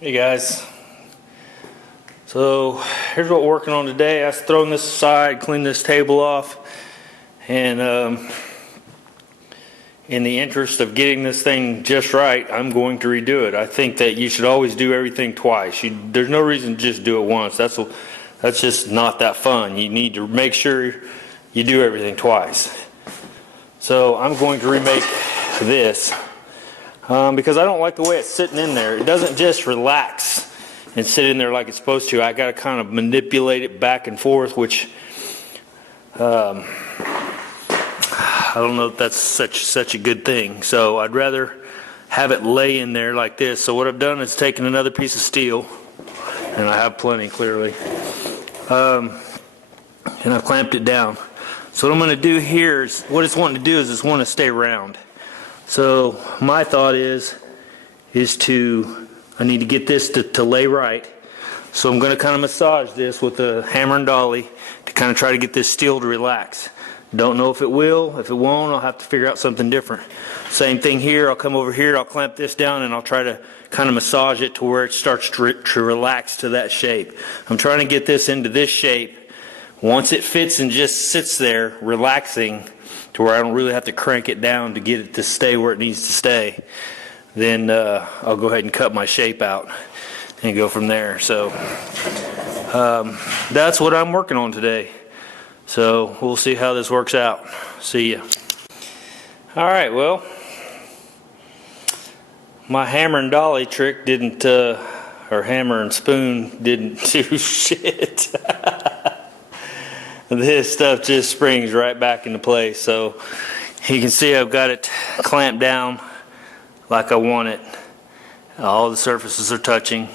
Hey guys, so here's what we're working on today. I was throwing this aside, clean this table off, and in the interest of getting this thing just right, I'm going to redo it. I think that you should always do everything twice. There's no reason to just do it once. That's just not that fun. You need to make sure you do everything twice. So I'm going to remake this. Because I don't like the way it's sitting in there. It doesn't just relax and sit in there like it's supposed to. I got to kind of manipulate it back and forth, which I don't know if that's such a good thing. So I'd rather have it lay in there like this. So what I've done is taken another piece of steel, and I have plenty clearly, and I've clamped it down. So what I'm going to do here is, what it's wanting to do is it's want to stay round. So my thought is I need to get this to lay right. So I'm going to kind of massage this with a hammer and dolly to kind of try to get this steel to relax. Don't know if it will. If it won't, I'll have to figure out something different. Same thing here. I'll come over here, I'll clamp this down, and I'll try to kind of massage it to where it starts to relax to that shape. I'm trying to get this into this shape. Once it fits and just sits there relaxing, to where I don't really have to crank it down to get it to stay where it needs to stay, then I'll go ahead and cut my shape out and go from there. So that's what I'm working on today. So we'll see how this works out. See ya. All right, well, my hammer and dolly trick didn't, or hammer and spoon didn't do shit. This stuff just springs right back into place. So you can see I've got it clamped down like I want it. All the surfaces are touching.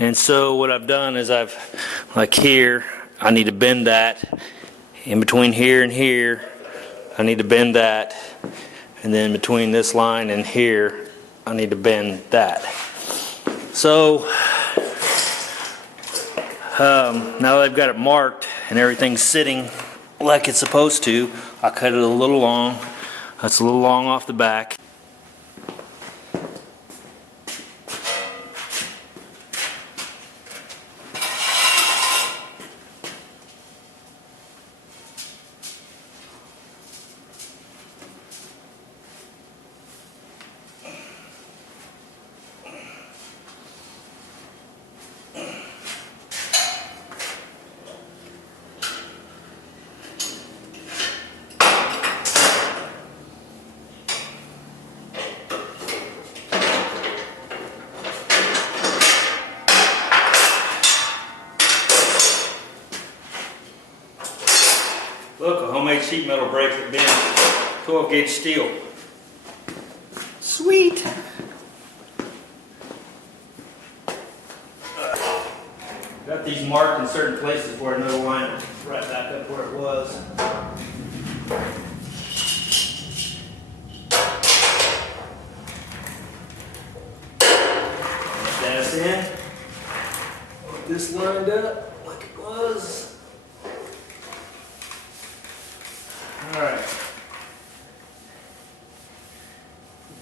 And so what I've done is like here, I need to bend that. In between here and here, I need to bend that. And then between this line and here, I need to bend that. So now that I've got it marked and everything's sitting like it's supposed to, I cut it a little long. That's a little long off the back. Look, a homemade sheet metal brake that bends 12 gauge steel. Sweet! Got these marked in certain places where another line right back up where it was. That's in. Put this lined up like it was. Alright,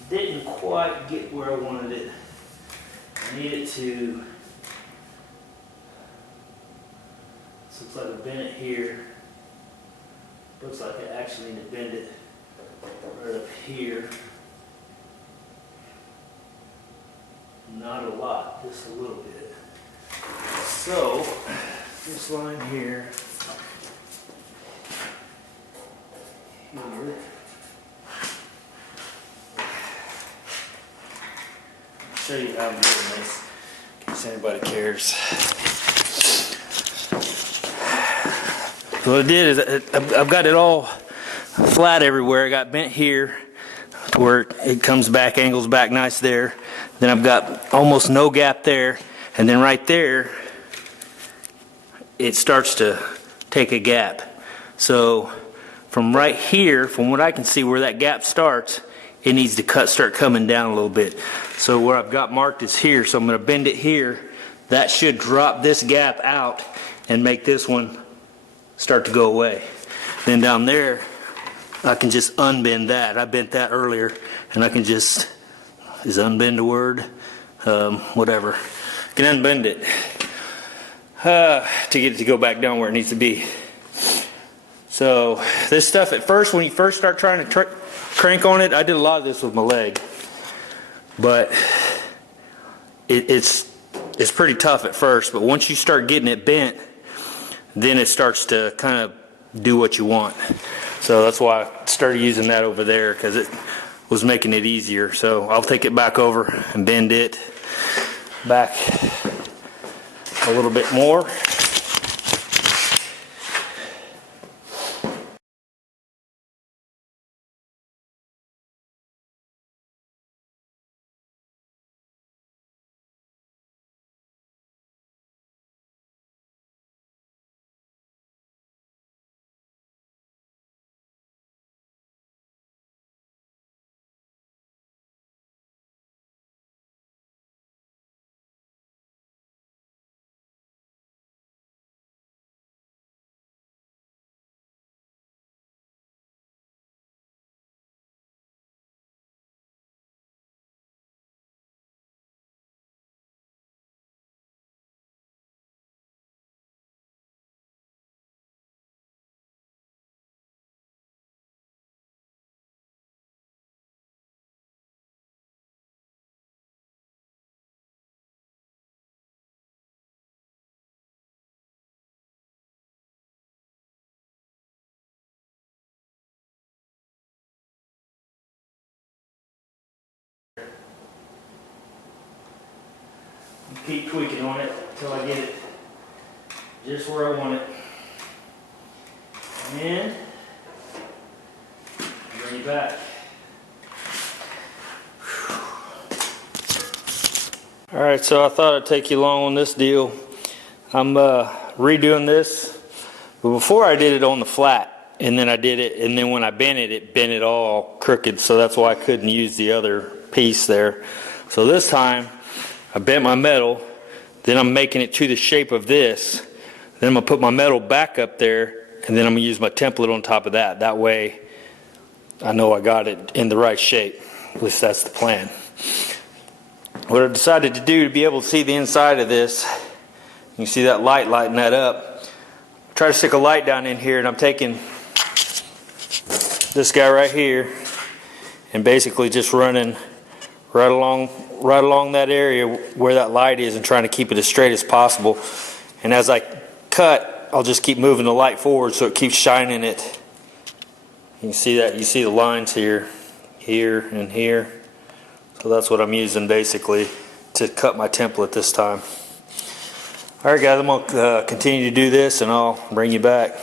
didn't quite get where I wanted it. I need it to, this looks like I bent it here. Looks like I actually need to bend it right up here. Not a lot, just a little bit. So, this line here. Here. I'll show you how I'm doing this, in case anybody cares. What I did is I've got it all flat everywhere. I got bent here to where it comes back, angles back nice there. Then I've got almost no gap there, and then right there it starts to take a gap. So from right here, from what I can see where that gap starts, it needs to start coming down a little bit. So where I've got marked is here, so I'm going to bend it here. That should drop this gap out and make this one start to go away. Then down there, I can just unbend that. I bent that earlier, and I can just, is unbend a word? whatever. You can unbend it to get it to go back down where it needs to be. So this stuff at first, when you first start trying to crank on it, I did a lot of this with my leg, but it's pretty tough at first. But once you start getting it bent, then it starts to kind of do what you want. So that's why I started using that over there, because it was making it easier. So I'll take it back over and bend it back a little bit more. Keep tweaking on it until I get it just where I want it. And bring it back. Alright, so I thought I'd take you along on this deal. I'm redoing this, but before I did it on the flat, and then I did it, and then when I bent it all crooked, so that's why I couldn't use the other piece there. So this time, I bent my metal, then I'm making it to the shape of this, then I'm going to put my metal back up there, and then I'm going to use my template on top of that. That way, I know I got it in the right shape. At least that's the plan. What I decided to do to be able to see the inside of this, you see that light lighting that up. Try to stick a light down in here, and I'm taking this guy right here and basically just running right along that area where that light is and trying to keep it as straight as possible. And as I cut, I'll just keep moving the light forward so it keeps shining it. You can see that, you see the lines here, and here. So that's what I'm using basically to cut my template this time. Alright guys, I'm going to continue to do this and I'll bring you back.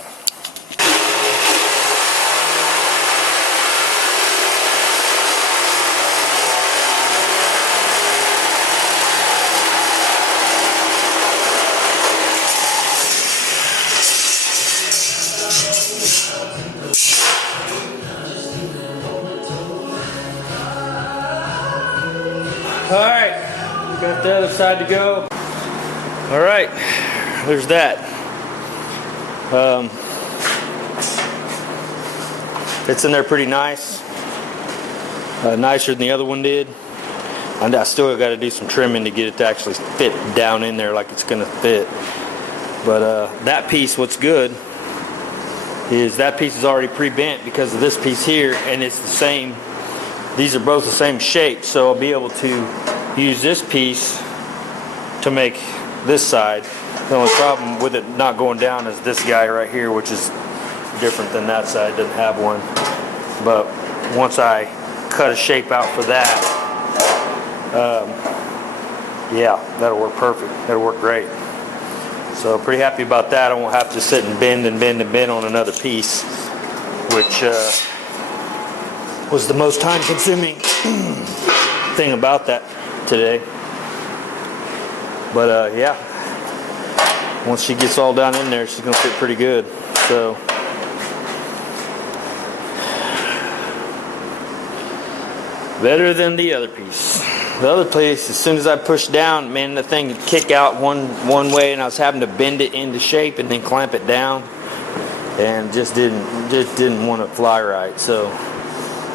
Alright, we got the other side to go. Alright, there's that. It's in there pretty nice. Nicer than the other one did. And I still got to do some trimming to get it to actually fit down in there like it's going to fit. But that piece, what's good, is that piece is already pre-bent because of this piece here, and it's the same. These are both the same shape, so I'll be able to use this piece to make this side. The only problem with it not going down is this guy right here, which is different than that side, doesn't have one. But once I cut a shape out for that, yeah, that'll work perfect. That'll work great. So pretty happy about that. I won't have to sit and bend and bend and bend on another piece, which was the most time-consuming thing about that today. But yeah, once she gets all down in there, she's gonna fit pretty good. So better than the other piece. The other piece, as soon as I pushed down, man, the thing would kick out one way, and I was having to bend it into shape and then clamp it down, and just didn't want to fly right. So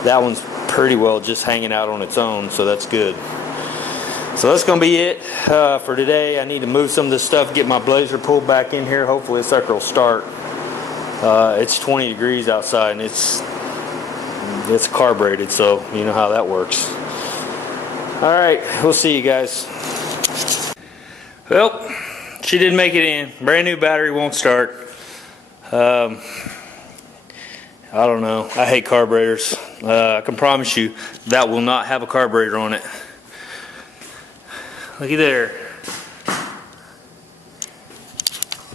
that one's pretty well just hanging out on its own, so that's good. So that's going to be it for today. I need to move some of this stuff, get my Blazer pulled back in here. Hopefully this sucker will start. It's 20 degrees outside and it's carbureted, so you know how that works. All right, we'll see you guys. Well, she didn't make it in. Brand new battery, won't start. I don't know. I hate carburetors. I can promise you that will not have a carburetor on it. Looky there.